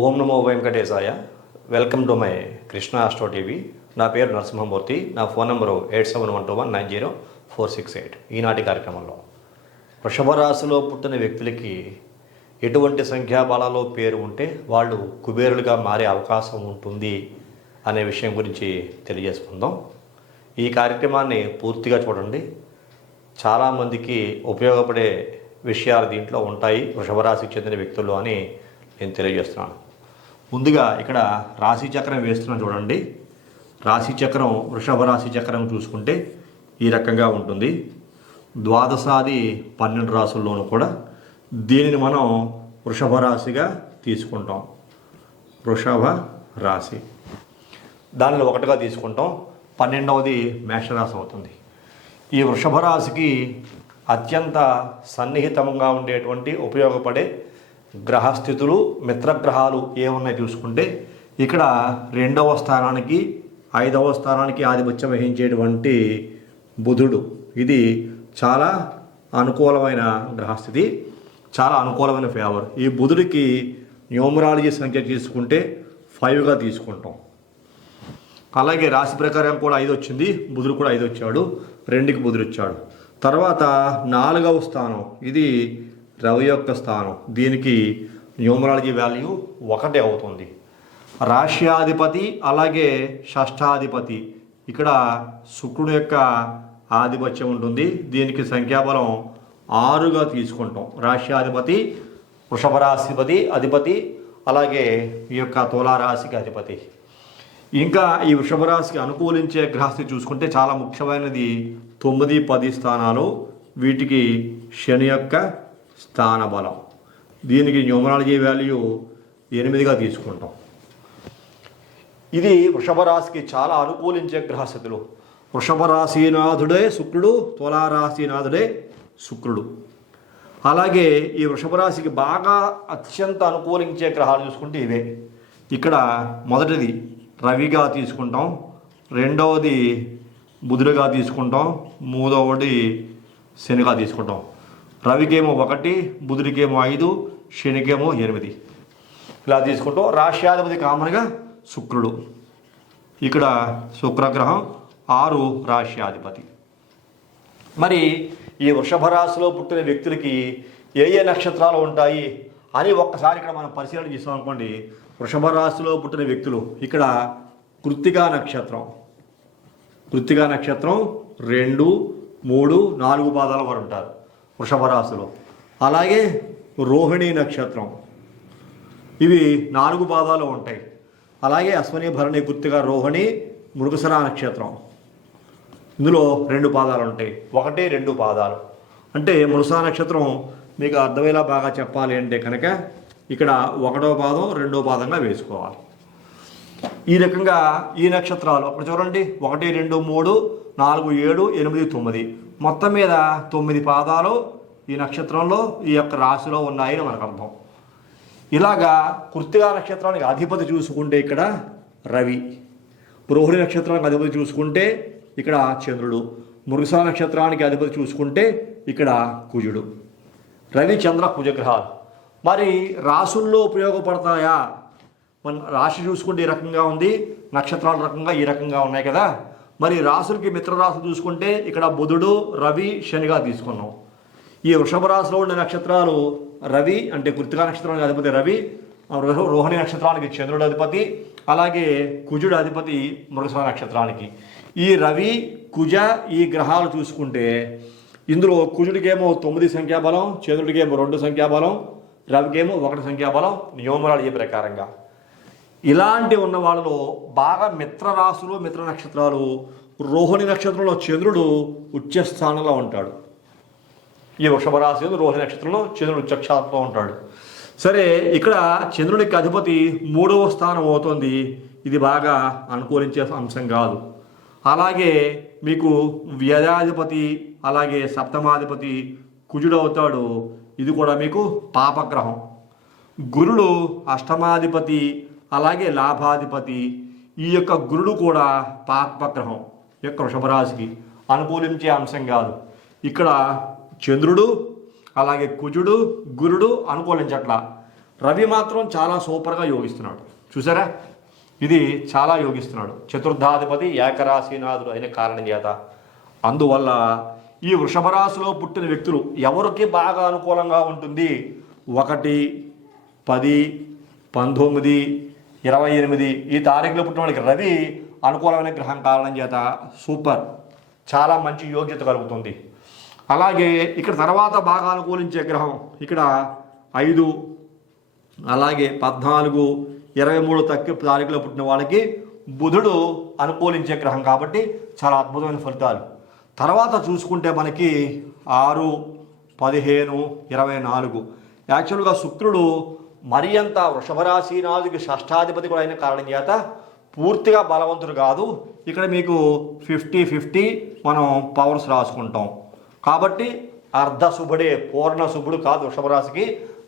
ఓం నమో వెంకటేశాయ. Welcome to my Krishna astro TV. నా పేరు నరసింహమూర్తి. నా ఫోన్ నంబరు 8712190468. ఈనాటి కార్యక్రమంలో వృషభ రాశిలో పుట్టిన వ్యక్తులకి ఎటువంటి సంఖ్యాబలాలో పేరు ఉంటే వాళ్ళు కుబేరులుగా మారే అవకాశం ఉంటుంది అనే విషయం గురించి తెలియజేసుకుందాం. ఈ కార్యక్రమాన్ని పూర్తిగా చూడండి. చాలామందికి ఉపయోగపడే విషయాలు దీంట్లో ఉంటాయి వృషభ రాశికి చెందిన వ్యక్తులు అని నేను తెలియజేస్తున్నాను. ముందుగా ఇక్కడ రాశి చక్రం వేస్తున్నాను చూడండి. రాశి చక్రం వృషభ రాశి చక్రం చూసుకుంటే ఈ రకంగా ఉంటుంది. ద్వాదశాది 12 రాశుల్లోనూ కూడా దీనిని మనం వృషభ రాశిగా తీసుకుంటాం. వృషభ రాశి దానిలో ఒకటిగా తీసుకుంటాం. 12వది మేషరాశి అవుతుంది. ఈ వృషభ రాశికి అత్యంత సన్నిహితంగా ఉండేటువంటి ఉపయోగపడే గ్రహస్థితులు మిత్రగ్రహాలు ఏమున్నాయి చూసుకుంటే ఇక్కడ 2వ స్థానానికి 5వ స్థానానికి ఆధిపత్యం వహించేటువంటి బుధుడు. ఇది చాలా అనుకూలమైన గ్రహస్థితి, చాలా అనుకూలమైన ఫేవర్. ఈ బుధుడికి న్యూమరాలజీ సంఖ్య తీసుకుంటే 5గా తీసుకుంటాం. అలాగే రాశి ప్రకారం కూడా 5 వచ్చింది. బుధుడు కూడా 5 వచ్చాడు. 2కి బుధుడు వచ్చాడు. తర్వాత 4వ స్థానం ఇది రవి యొక్క స్థానం. దీనికి న్యూమరాలజీ వాల్యూ 1 అవుతుంది. రాష్ట్రాధిపతి అలాగే షష్ఠాధిపతి ఇక్కడ శుక్రుడు యొక్క ఆధిపత్యం ఉంటుంది. దీనికి సంఖ్యాబలం 6గా తీసుకుంటాం. రాష్ట్రాధిపతి వృషభ రాశిపతి అధిపతి అలాగే ఈ యొక్క తులారాశికి అధిపతి. ఇంకా ఈ వృషభ రాశికి అనుకూలించే గ్రహస్థితి చూసుకుంటే చాలా ముఖ్యమైనది 9, 10 స్థానాలు. వీటికి శని యొక్క స్థాన బలం. దీనికి న్యూమరాలజీ వాల్యూ 8గా తీసుకుంటాం. ఇది వృషభ రాశికి చాలా అనుకూలించే గ్రహస్థితులు. వృషభ రాశినాథుడే శుక్రుడు, తులారాశినాథుడే శుక్రుడు. అలాగే ఈ వృషభ రాశికి బాగా అత్యంత అనుకూలించే గ్రహాలు చూసుకుంటే ఇవే. ఇక్కడ మొదటిది రవిగా తీసుకుంటాం, 2వది బుధుడుగా తీసుకుంటాం, 3వది శనిగా తీసుకుంటాం. రవికేమో 1, బుధుడికేమో 5, శనికేమో 8 ఇలా తీసుకుంటాం. రాష్ట్రాధిపతి కామన్గా శుక్రుడు. ఇక్కడ శుక్రగ్రహం 6 రాష్ట్రాధిపతి. మరి ఈ వృషభ రాశిలో పుట్టిన వ్యక్తులకి ఏ ఏ నక్షత్రాలు ఉంటాయి అని ఒక్కసారి ఇక్కడ మనం పరిశీలన చేస్తాం అనుకోండి. వృషభ రాశిలో పుట్టిన వ్యక్తులు ఇక్కడ కృత్తికా నక్షత్రం, కృత్తికా నక్షత్రం 2, 3, 4 పాదాల వారు ఉంటారు వృషభ రాశిలో. అలాగే రోహిణి నక్షత్రం ఇవి 4 పాదాలు ఉంటాయి. అలాగే అశ్వని భరణి కృత్తిక రోహిణి మృగశిర నక్షత్రం ఇందులో 2 పాదాలు ఉంటాయి. 1, 2 పాదాలు అంటే మృగశిర నక్షత్రం మీకు అర్థమయ్యేలా బాగా చెప్పాలి అంటే కనుక ఇక్కడ 1వ పాదం 2వ పాదంగా వేసుకోవాలి. ఈ రకంగా ఈ నక్షత్రాలు అప్పుడు చూడండి 1, 2, 3, 4, 7, 8, 9 మొత్తం మీద 9 పాదాలు ఈ నక్షత్రంలో ఈ యొక్క రాశిలో ఉన్నాయని మనకు అర్థం. ఇలాగా కృత్తికా నక్షత్రానికి అధిపతి చూసుకుంటే ఇక్కడ రవి, రోహిణి నక్షత్రానికి అధిపతి చూసుకుంటే ఇక్కడ చంద్రుడు, మృగశిర నక్షత్రానికి అధిపతి చూసుకుంటే ఇక్కడ కుజుడు. రవి చంద్ర కుజగ్రహాలు మరి రాశుల్లో ఉపయోగపడతాయా? మన రాశి చూసుకుంటే ఈ రకంగా ఉంది, నక్షత్రాల రకంగా ఈ రకంగా ఉన్నాయి కదా. మరి రాశులకి మిత్రరాశులు చూసుకుంటే ఇక్కడ బుధుడు, రవి, శనిగా తీసుకున్నాం. ఈ వృషభ రాశిలో ఉండే నక్షత్రాలు రవి అంటే కృత్తికా నక్షత్రానికి అధిపతి రవి, రోహిణి నక్షత్రానికి చంద్రుడు అధిపతి, అలాగే కుజుడు అధిపతి మృగశిర నక్షత్రానికి. ఈ రవి కుజ ఈ గ్రహాలు చూసుకుంటే ఇందులో కుజుడికేమో 9 సంఖ్యాబలం, చంద్రుడికేమో 2 సంఖ్యాబలం, రవికేమో 1 సంఖ్యాబలం న్యూమరాలజీ ప్రకారంగా. ఇలాంటి ఉన్న వాళ్ళలో బాగా మిత్రరాశులు మిత్ర నక్షత్రాలు రోహిణి నక్షత్రంలో చంద్రుడు ఉచ్చ స్థానంలో ఉంటాడు. ఈ వృషభ రాశి రోహిణి నక్షత్రంలో చంద్రుడు ఉచ్చక్షాత్లో ఉంటాడు. సరే ఇక్కడ చంద్రుడికి అధిపతి 3వ స్థానం అవుతుంది. ఇది బాగా అనుకూలించే అంశం కాదు. అలాగే మీకు వ్యయాధిపతి అలాగే సప్తమాధిపతి కుజుడు అవుతాడు. ఇది కూడా మీకు పాపగ్రహం. గురుడు అష్టమాధిపతి అలాగే లాభాధిపతి. ఈ యొక్క గురుడు కూడా పాపగ్రహం యొక్క వృషభ రాశికి అనుకూలించే అంశం కాదు. ఇక్కడ చంద్రుడు అలాగే కుజుడు గురుడు అనుకూలించట్ల. రవి మాత్రం చాలా సూపర్గా యోగిస్తున్నాడు. చూసారా, ఇది చాలా యోగిస్తున్నాడు. చతుర్థాధిపతి ఏకరాశీనాథుడు అయిన కారణం చేత అందువల్ల ఈ వృషభ రాశిలో పుట్టిన వ్యక్తులు ఎవరికి బాగా అనుకూలంగా ఉంటుంది? 1, 10, 19, 28 ఈ తారీఖులో పుట్టిన వాళ్ళకి రవి అనుకూలమైన గ్రహం కారణం చేత సూపర్, చాలా మంచి యోగ్యత కలుగుతుంది. అలాగే ఇక్కడ తర్వాత బాగా అనుకూలించే గ్రహం ఇక్కడ 5, అలాగే 14, 23 తక్కువ తారీఖులో పుట్టిన వాళ్ళకి బుధుడు అనుకూలించే గ్రహం కాబట్టి చాలా అద్భుతమైన ఫలితాలు. తర్వాత చూసుకుంటే మనకి 6, 15, 24 యాక్చువల్గా శుక్రుడు మరి అంత వృషభ రాశినాథుడికి షష్ఠాధిపతి కూడా అయిన కారణం చేత పూర్తిగా బలవంతుడు కాదు. ఇక్కడ మీకు 50-50 మనం పవర్స్ రాసుకుంటాం కాబట్టి అర్ధ శుభుడే, పూర్ణ శుభుడు కాదు వృషభ రాశికి.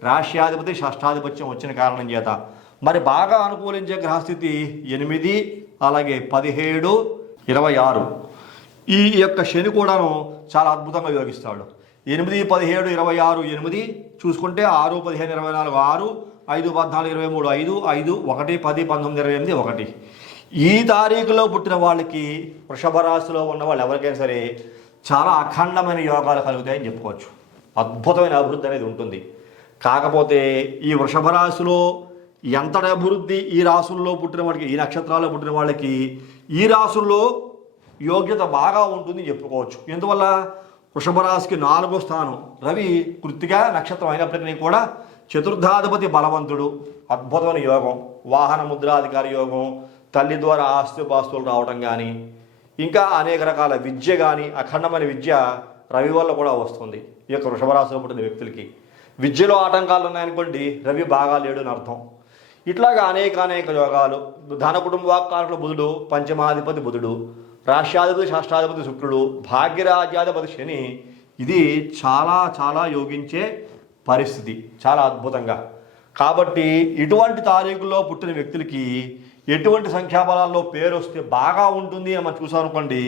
రాష్ట్రాధిపతి షష్ఠాధిపత్యం వచ్చిన కారణం చేత మరి బాగా అనుకూలించే గ్రహస్థితి 8, అలాగే 17, 26 ఈ యొక్క శని కూడాను చాలా అద్భుతంగా యోగిస్తాడు. 8, 17, 26, 8 చూసుకుంటే 6, 15, 24 6, 5, 14, 23 5, 5, 1, 10, 19, 28 1 ఈ తారీఖులో పుట్టిన వాళ్ళకి వృషభ రాశిలో ఉన్న వాళ్ళు ఎవరికైనా సరే చాలా అఖండమైన యోగాలు కలుగుతాయని చెప్పుకోవచ్చు. అద్భుతమైన అభివృద్ధి అనేది ఉంటుంది. కాకపోతే ఈ వృషభ రాశిలో ఎంతటి అభివృద్ధి ఈ రాశుల్లో పుట్టిన వాళ్ళకి, ఈ నక్షత్రాల్లో పుట్టిన వాళ్ళకి ఈ రాశుల్లో యోగ్యత బాగా ఉంటుంది చెప్పుకోవచ్చు. ఎందువల్ల వృషభ రాశికి 4వ స్థానం రవి కృత్తిక నక్షత్రం అయినప్పటికీ కూడా చతుర్థాధిపతి బలవంతుడు, అద్భుతమైన యోగం, వాహన ముద్రాధికారి యోగం, తల్లి ద్వారా ఆస్తిపాస్తులు రావడం కానీ ఇంకా అనేక రకాల విద్య కానీ అఖండమైన విద్య రవి వల్ల కూడా వస్తుంది. ఈ యొక్క వృషభ రాశిలో పుట్టిన వ్యక్తులకి విద్యలో ఆటంకాలు ఉన్నాయనుకోండి, రవి బాగా లేడు అని అర్థం. ఇట్లాగా అనేక యోగాలు. ధన కుటుంబాకారులు బుధుడు, పంచమాధిపతి బుధుడు, రాష్ట్రాధిపతి షష్టాధిపతి శుక్రుడు, భాగ్యరాజ్యాధిపతి శని, ఇది చాలా యోగించే పరిస్థితి, చాలా అద్భుతంగా. కాబట్టి ఇటువంటి తారీఖుల్లో పుట్టిన వ్యక్తులకి ఎటువంటి సంఖ్యాబలాల్లో పేరు వస్తే బాగా ఉంటుంది అని మనం చూసామనుకోండి,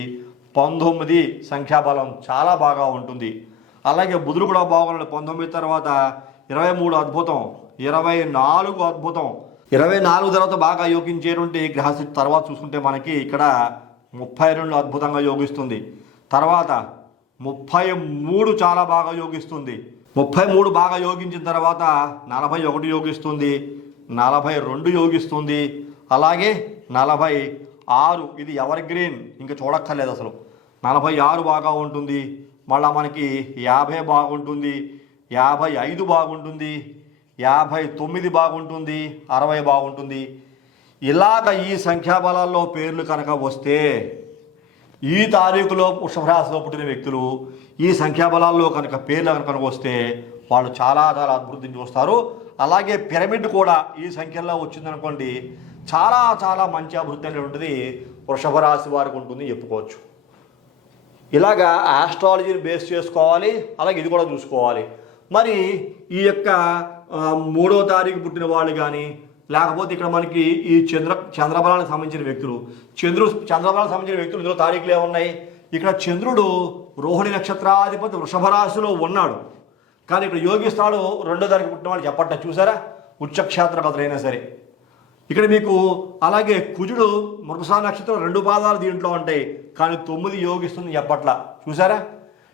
19 సంఖ్యాబలం చాలా బాగా ఉంటుంది. అలాగే బుధుడు కూడా బాగున్నాడు. 19 తర్వాత 23 అద్భుతం, 24 అద్భుతం. 24 తర్వాత బాగా యోగించేటువంటి గ్రహస్థితి తర్వాత చూసుకుంటే మనకి ఇక్కడ 32 అద్భుతంగా యోగిస్తుంది. తర్వాత 33 చాలా బాగా యోగిస్తుంది. 33 బాగా యోగించిన తర్వాత 41 యోగిస్తుంది, 42 యోగిస్తుంది, అలాగే 46 ఇది ఎవర్ గ్రీన్, ఇంకా చూడక్కర్లేదు అసలు. 46 బాగా ఉంటుంది. మళ్ళీ మనకి 50 బాగుంటుంది, 55 బాగుంటుంది, 59 బాగుంటుంది, 60 బాగుంటుంది. ఇలాగ ఈ సంఖ్యాబలాల్లో పేర్లు కనుక వస్తే ఈ తారీఖులో వృషభరాశిలో పుట్టిన వ్యక్తులు ఈ సంఖ్యాబలాల్లో కనుక పేర్లు కనుక వస్తే వాళ్ళు చాలా అభివృద్ధిని చూస్తారు. అలాగే పిరమిడ్ కూడా ఈ సంఖ్యలో వచ్చిందనుకోండి, చాలా మంచి అభివృద్ధి అనేది ఉంటుంది వృషభ రాశి వారికి ఉంటుంది చెప్పుకోవచ్చు. ఇలాగా ఆస్ట్రాలజీని బేస్ చేసుకోవాలి. అలాగే ఇది కూడా చూసుకోవాలి. మరి ఈ యొక్క 3వ తారీఖు పుట్టిన వాళ్ళు కానీ లేకపోతే ఇక్కడ మనకి ఈ చంద్రబలానికి సంబంధించిన వ్యక్తులు, చంద్రబలానికి సంబంధించిన వ్యక్తులు ఇందులో తారీఖులు ఏమున్నాయి? ఇక్కడ చంద్రుడు రోహిణి నక్షత్రాధిపతి వృషభ రాశిలో ఉన్నాడు, కానీ ఇక్కడ యోగిస్తాడు 2వ తారీఖు పుట్టిన వాళ్ళు చెప్పట్ట. చూసారా, ఉచ్చక్షేత్ర కథలైనా సరే ఇక్కడ మీకు. అలాగే కుజుడు మృగశిర నక్షత్రం 2 పాదాలు దీంట్లో ఉంటాయి, కానీ 9 యోగిస్తుంది చెప్పట్ల. చూసారా,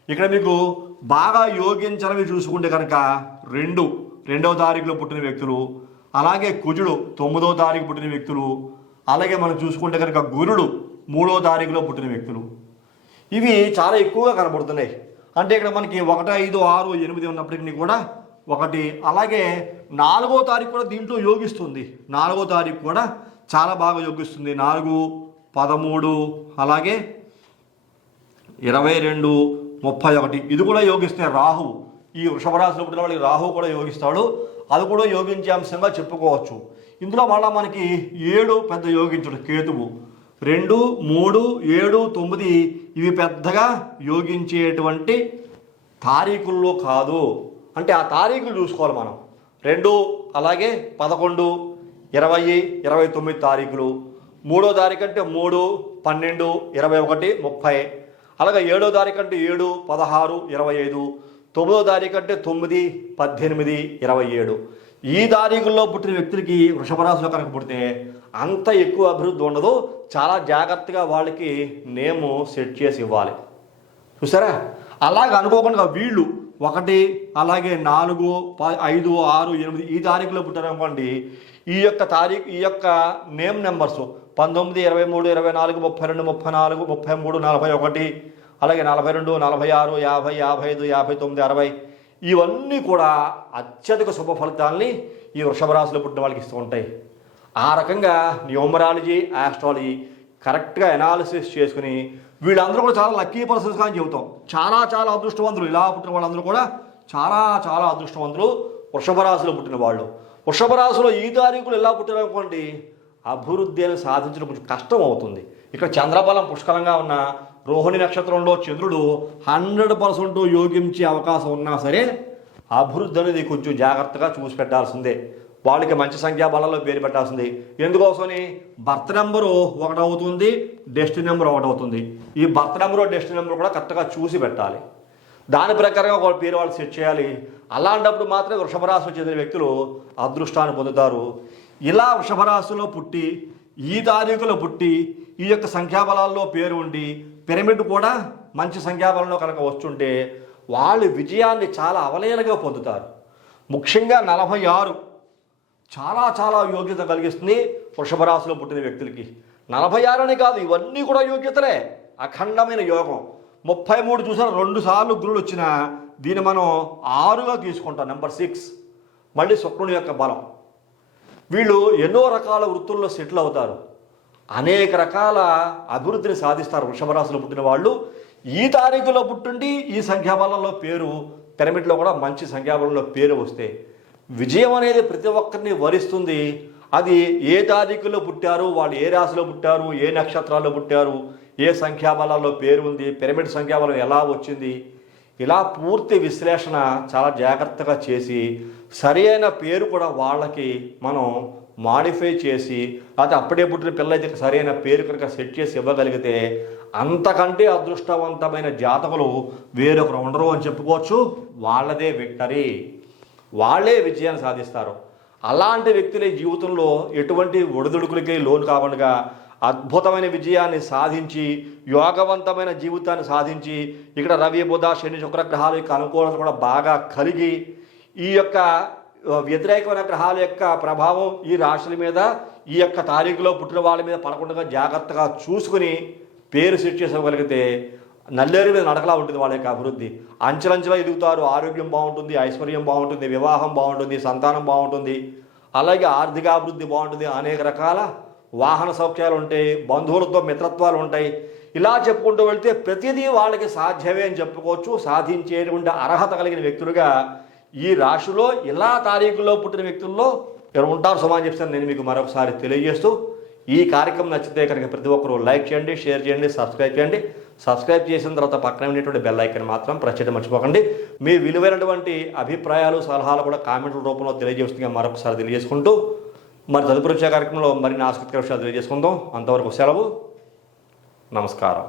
ఇక్కడ మీకు బాగా యోగించనివి చూసుకుంటే కనుక 2వ తారీఖులో పుట్టిన వ్యక్తులు, అలాగే కుజుడు 9వ తారీఖు పుట్టిన వ్యక్తులు, అలాగే మనం చూసుకుంటే కనుక గురుడు 3వ తారీఖులో పుట్టిన వ్యక్తులు, ఇవి చాలా ఎక్కువగా కనబడుతున్నాయి. అంటే ఇక్కడ మనకి 1, 5, 6, 8 ఉన్నప్పటికీ కూడా 1. అలాగే 4వ తారీఖు కూడా దీంట్లో యోగిస్తుంది. 4వ తారీఖు కూడా చాలా బాగా యోగిస్తుంది. 4, 13, అలాగే 22, 31 ఇది కూడా యోగిస్తే రాహు, ఈ వృషభ రాశిలో పుట్టిన వాళ్ళకి రాహు కూడా యోగిస్తాడు. అది కూడా యోగించే అంశంగా చెప్పుకోవచ్చు. ఇందులో మళ్ళీ మనకి 7 పెద్ద యోగించడు కేతువు. 2, 3, 7, 9 ఇవి పెద్దగా యోగించేటువంటి తారీఖుల్లో కాదు. అంటే ఆ తారీఖులు చూసుకోవాలి మనం. 2, అలాగే 11, 20, 29 తారీఖులు. 3వ తారీఖు అంటే 3, 12, 21, 30. అలాగే 7వ తారీఖు అంటే 7, 16, 25. 9వ తారీఖు అంటే 9, 18, 27. ఈ తారీఖుల్లో పుట్టిన వ్యక్తులకి వృషభ రాశిలో కనుక పుడితే అంత ఎక్కువ అభివృద్ధి ఉండదు. చాలా జాగ్రత్తగా వాళ్ళకి నేము సెట్ చేసి ఇవ్వాలి. చూసారా? అలాగే అనుకోకుండా వీళ్ళు 1 అలాగే 4, 5, 6, 8 ఈ తారీఖులో పుట్టారనుకోండి, ఈ యొక్క నేమ్ నెంబర్స్ 19, 23, 24, 32, 34, 33, 41, అలాగే 42, 46, 50, 55, 59, 60 ఇవన్నీ కూడా అత్యధిక శుభ ఫలితాలని ఈ వృషభ రాశిలో పుట్టిన వాళ్ళకి ఇస్తూ ఉంటాయి. ఆ రకంగా న్యూమరాలజీ, ఆస్ట్రాలజీ కరెక్ట్గా ఎనాలిసిస్ చేసుకుని వీళ్ళందరూ కూడా చాలా లక్కీ పర్సన్స్గా అని చెబుతాం. చాలా చాలా అదృష్టవంతులు. ఇలా పుట్టిన వాళ్ళందరూ కూడా చాలా చాలా అదృష్టవంతులు వృషభ రాశిలో పుట్టిన వాళ్ళు. వృషభ రాశిలో ఈ తారీఖులు ఎలా పుట్టిననుకోండి, అభివృద్ధి అని సాధించడం కొంచెం కష్టం అవుతుంది. ఇక్కడ చంద్రబలం పుష్కలంగా ఉన్న రోహిణి నక్షత్రంలో చంద్రుడు 100% యోగించే అవకాశం ఉన్నా సరే అభివృద్ధి అనేది కొంచెం జాగ్రత్తగా చూసి పెట్టాల్సిందే. వాళ్ళకి మంచి సంఖ్యాబలంలో పేరు పెట్టాల్సింది. ఎందుకోసమని బర్త్ నెంబరు 1 అవుతుంది, డెస్టినీ నెంబర్ 1 అవుతుంది. ఈ బర్త్ నెంబరు, డెస్టినీ నెంబర్ కూడా కరెక్ట్గా చూసి పెట్టాలి. దాని ప్రకారంగా వాళ్ళ పేరు వాళ్ళు సెట్ చేయాలి. అలాంటప్పుడు మాత్రమే వృషభ రాశిలో చెందిన వ్యక్తులు అదృష్టాన్ని పొందుతారు. ఇలా వృషభ రాశిలో పుట్టి ఈ తారీఖులో పుట్టి ఈ యొక్క సంఖ్యాబలాల్లో పేరు ఉండి పిరమిడ్ కూడా మంచి సంఖ్యాబలంలో కనుక వస్తుంటే వాళ్ళు విజయాన్ని చాలా అవలేలగా పొందుతారు. ముఖ్యంగా 46 చాలా చాలా యోగ్యత కలిగిస్తుంది వృషభ రాశిలో పుట్టిన వ్యక్తులకి. 46 అనే కాదు, ఇవన్నీ కూడా యోగ్యతలే, అఖండమైన యోగం. 33 చూసారా, 2 సార్లు గురుడు వచ్చినా దీన్ని మనం 6గా తీసుకుంటాం. నెంబర్ 6 మళ్ళీ శుక్రుని యొక్క బలం. వీళ్ళు ఎన్నో రకాల వృత్తుల్లో సెటిల్ అవుతారు, అనేక రకాల అభివృద్ధిని సాధిస్తారు. వృషభ రాశిలో పుట్టిన వాళ్ళు ఈ తారీఖులో పుట్టుండి ఈ సంఖ్యాబలంలో పేరు, పిరమిడ్లో కూడా మంచి సంఖ్యాబలంలో పేరు వస్తే విజయం అనేది ప్రతి ఒక్కరిని వరిస్తుంది. అది ఏ తారీఖులో పుట్టారు, వాళ్ళు ఏ రాశిలో పుట్టారు, ఏ నక్షత్రాల్లో పుట్టారు, ఏ సంఖ్యాబలాల్లో పేరు ఉంది, పిరమిడ్ సంఖ్యాబలం ఎలా వచ్చింది, ఇలా పూర్తి విశ్లేషణ చాలా జాగ్రత్తగా చేసి సరైన పేరు కూడా వాళ్ళకి మనం మాడిఫై చేసి, అది అప్పుడే పుట్టిన పిల్లలైతే సరైన పేరు కనుక సెట్ చేసి ఇవ్వగలిగితే అంతకంటే అదృష్టవంతమైన జాతకులు వేరొకరు ఉండరు అని చెప్పుకోవచ్చు. వాళ్ళదే విక్టరీ, వాళ్ళే విజయాన్ని సాధిస్తారు. అలాంటి వ్యక్తుల జీవితంలో ఎటువంటి ఒడిదుడుకులకి లోను కాకుండా అద్భుతమైన విజయాన్ని సాధించి యోగవంతమైన జీవితాన్ని సాధించి ఇక్కడ రవి, బుధ, శని, శుక్ర గ్రహాల యొక్క అనుకూలత కూడా బాగా కలిగి ఈ యొక్క వ్యతిరేకమైన గ్రహాల యొక్క ప్రభావం ఈ రాశుల మీద, ఈ యొక్క తారీఖులో పుట్టిన వాళ్ళ మీద పడకుండా జాగ్రత్తగా చూసుకుని పేరు సెట్ చేసుకోగలిగితే నల్లేరు మీద నడకలా ఉంటుంది వాళ్ళ యొక్క అభివృద్ధి. అంచెలంచెలా ఎదుగుతారు. ఆరోగ్యం బాగుంటుంది, ఐశ్వర్యం బాగుంటుంది, వివాహం బాగుంటుంది, సంతానం బాగుంటుంది, అలాగే ఆర్థిక అభివృద్ధి బాగుంటుంది, అనేక రకాల వాహన సౌఖ్యాలు ఉంటాయి, బంధువులతో మిత్రత్వాలు ఉంటాయి. ఇలా చెప్పుకుంటూ వెళ్తే ప్రతిదీ వాళ్ళకి సాధ్యమే అని చెప్పుకోవచ్చు. సాధించేటువంటి అర్హత కలిగిన వ్యక్తులుగా ఈ రాశిలో ఇలా తారీఖుల్లో పుట్టిన వ్యక్తుల్లో ఎవరు ఉంటారు సమాజం చెప్తాను నేను మీకు మరొకసారి తెలియజేస్తూ, ఈ కార్యక్రమం నచ్చితే కనుక ప్రతి ఒక్కరూ లైక్ చేయండి, షేర్ చేయండి, సబ్స్క్రైబ్ చేయండి. సబ్స్క్రైబ్ చేసిన తర్వాత పక్కన ఉండేటువంటి బెల్ ఐకాన్ మాత్రం ప్రెస్ చేయడం మర్చిపోకండి. మీ విలువైనటువంటి అభిప్రాయాలు, సలహాలు కూడా కామెంట్ల రూపంలో తెలియజేస్తుందిగా మరొకసారి తెలియజేసుకుంటూ, మరి తదుపరి వచ్చే కార్యక్రమంలో మరిన్ని ఆసక్తికర విషయాలు తెలియజేసుకుందాం. అంతవరకు సెలవు, నమస్కారం.